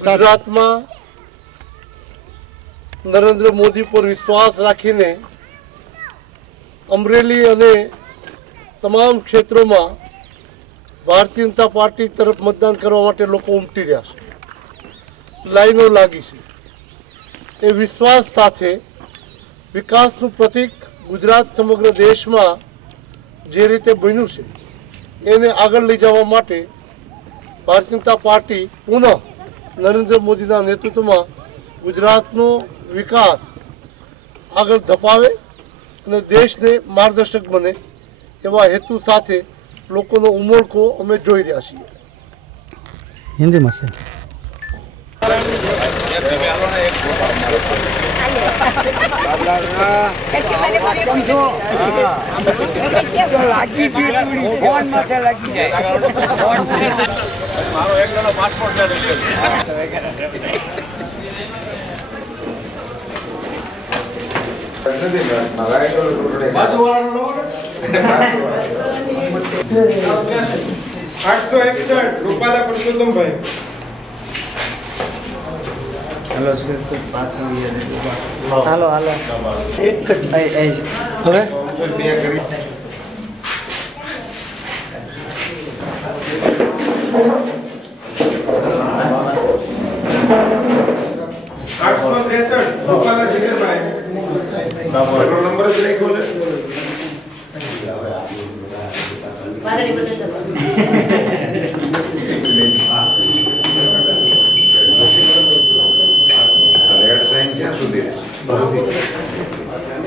गुजरात में नरेंद्र मोदी पर विश्वास राखीने अमरेली अने तमाम क्षेत्रों में भारतीय जनता पार्टी तरफ मतदान करवा माटे लोको उमटी रह्या छे। लाइनो लागी छे। ए विश्वास साथे विकासनुं प्रतीक गुजरात समग्र देश में जे रीते बन्युं छे एने आगळ लई जवा माटे भारतीय जनता पार्टी पुनः नरेंद्र मोदी नेतृत्व में गुजरात विकास आगळ धपावे अने देश ने मार्गदर्शक बने एवा हेतु साथे लोकोनो उमळको अमे जोई रह्या छीए। हिंदी में से रूपाला पुरुषोत्तम भाई हेलो सर तो बात हुई है हेलो हेलो एक હવે रूपाला जिगर भाई नंबर જ લખ્યો છે વાદળી બટન રેડ સાઈન ક્યાં સુધી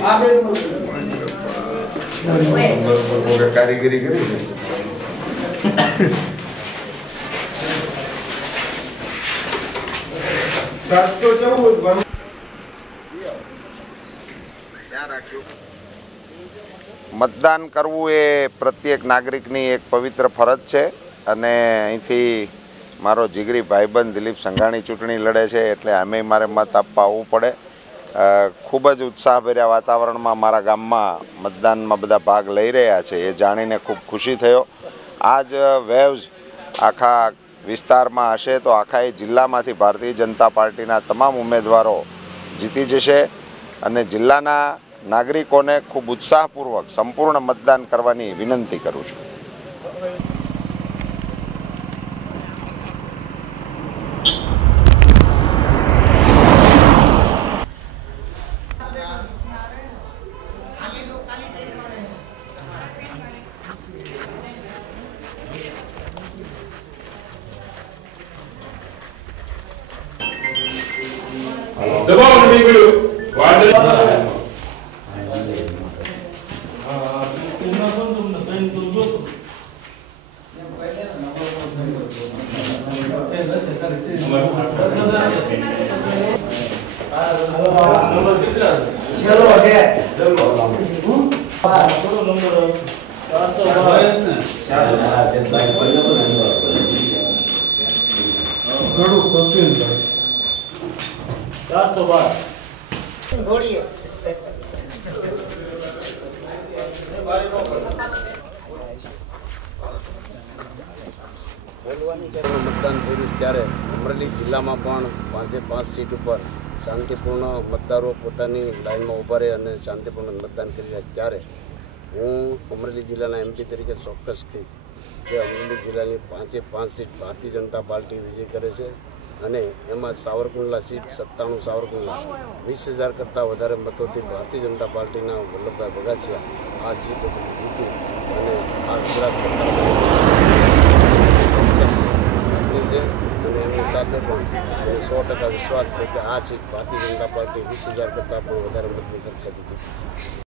આ બે નંબર કારીગરી કરી છે 714 मतदान करवू ए प्रत्येक नागरिकनी एक पवित्र फरज है अने अहींथी मारो जिगरी भाईबंध दिलीप संघाणी चूंटणी लड़े छे एटले अमे मारे मत आपवा आववुं पड़े। खूब ज उत्साहभर्या वातावरणमां मारा गाममां मतदानमां बधा भाग लई रह्या छे ए जाणीने खूब खुशी थयो। आज वेव्स आखा विस्तारमां हशे तो आखा ए जिल्लामांथी भारतीय जनता पार्टीना तमाम उमेदवारो जीती जशे अने जिल्लाना नागरिकोने खूब उत्साहपूर्वक संपूर्ण मतदान करवानी विनंती करूँ छूं। दबाव नहीं करो મતદાન થયું ત્યારે અમરેલી જિલ્લામાં પણ 5 સીટ ઉપર શાંતિપૂર્ણ મતદારો પોતાની લાઇનમાં ઊભા રહે અને શાંતિપૂર્ણ મતદાન કરી રહ્યા ત્યારે હું અમરેલી જિલ્લાના MP તરીકે ચોક્કસ કહીશ કે અમરેલી જિલ્લાની 5 સીટ ભારતીય જનતા પાર્ટી વિજય કરે છે અને એમાં સાવરકુંડલા સીટ 97 સાવરકુંડલા 20,000 કરતાં વધારે મતોથી ભારતીય જનતા પાર્ટીના વલ્લભભાઈ બગાસિયા આ સીટ જીતી અને આ ગુજરાત સરકાર છે અને એમની સાથે પણ 100% વિશ્વાસ છે કે આ સીટ ભારતીય જનતા પાર્ટી 20,000 કરતાં પણ વધારે મતની સંખ્યાથી જીતી છે.